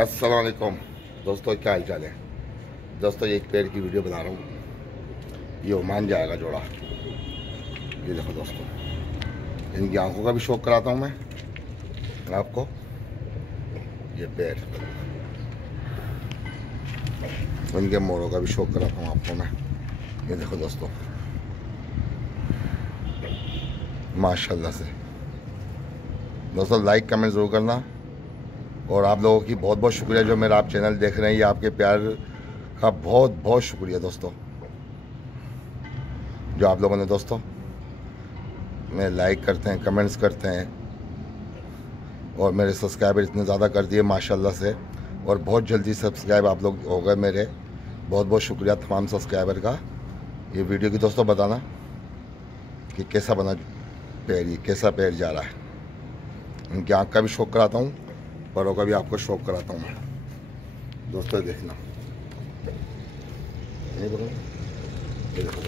अस्सलाम वालेकुम दोस्तों, क्या हाल चाल है दोस्तों। ये एक पेड़ की वीडियो बना रहा हूँ। ये ओमान जाएगा जोड़ा। ये देखो दोस्तों, इनकी आंखों का भी शौक कराता हूँ मैं आपको। ये पेड़, इनके मोरों का भी शौक कराता हूँ आपको मैं। ये देखो दोस्तों, माशाल्लाह से। दोस्तों लाइक कमेंट ज़रूर करना, और आप लोगों की बहुत बहुत शुक्रिया जो मेरा आप चैनल देख रहे हैं। ये आपके प्यार का बहुत बहुत शुक्रिया दोस्तों, जो आप लोगों ने दोस्तों मैं लाइक करते हैं, कमेंट्स करते हैं, और मेरे सब्सक्राइबर इतने ज़्यादा कर दिए माशाल्लाह से। और बहुत जल्दी सब्सक्राइब आप लोग हो गए मेरे। बहुत बहुत शुक्रिया तमाम सब्सक्राइबर का। ये वीडियो की दोस्तों बताना कि कैसा बना पैर, ये कैसा पैर जा रहा है। इनकी आँख का भी शौक कराता हूँ, परों का भी आपको शौक कराता हूँ मैं दोस्तों। देखना, नहीं बोलो, ये देखो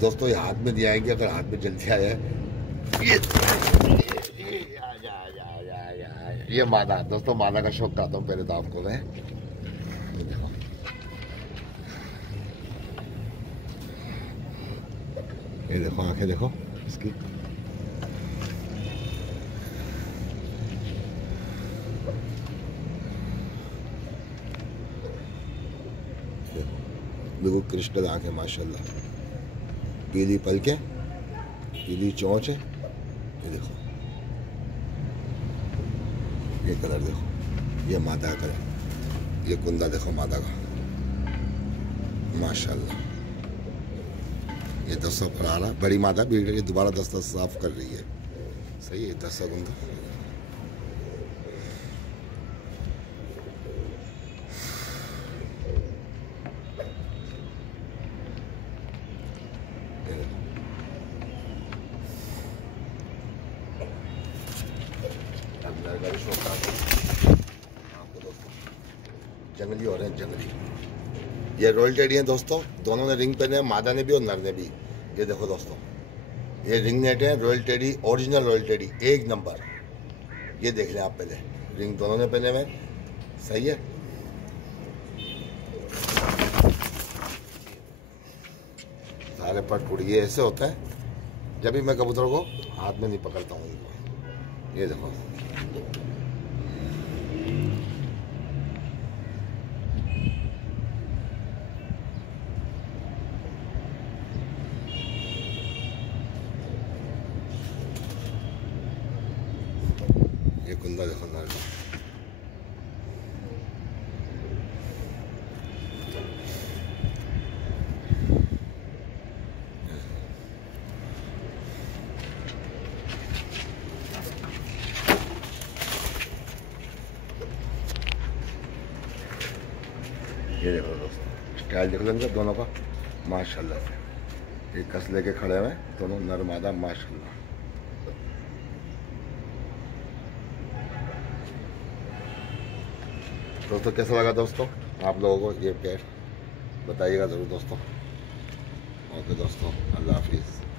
दोस्तों, ये हाथ में दिया है कि अगर हाथ में जल्दी आया ये मादा दोस्तों, मादा का शौक कराता हूँ पहले तो आपको मैं। ये देखो, ये देखो आंखें देखो इसकी। देखो क्रिस्टल आंखें माशाल्लाह, पीली पलकें, पीली चोंच है। ये देखो, ये कलर देखो, ये मादा का कलर। ये कुंदा देखो मादा का माशाल्लाह। ये दस्ता पर आ रहा, बड़ी मादा भी दोबारा दस्ता साफ कर रही है। सही है दस्ता कुंदा। जंगली हो रहे हैं, जंगली। ये रॉयल टेडी हैं दोस्तों, दोनों ने रिंग पहने हैं, मादा ने भी और नर ने भी। ये देखो दोस्तों, ये रिंग नेट है, royal teddy, original royal teddy, एक नंबर। ये देख लें आप पहले, रिंग दोनों ने पहने हुए। सही है, सारे पट पुट। ये ऐसे होता है जब भी मैं कबूतरों को हाथ में नहीं पकड़ता हूँ इनको। ये देखो, ये कुंदा देखो नर का। ये देखो दोस्तों, स्टाइल देख लेंगे दोनों का माशाल्लाह से। एक कस लेके खड़े हुए दोनों नर मादा माशाल्लाह। दोस्तों कैसा लगा दोस्तों आप लोगों को ये पेड़, बताइएगा ज़रूर दोस्तों। ओके दोस्तों, अल्लाह हाफिज़।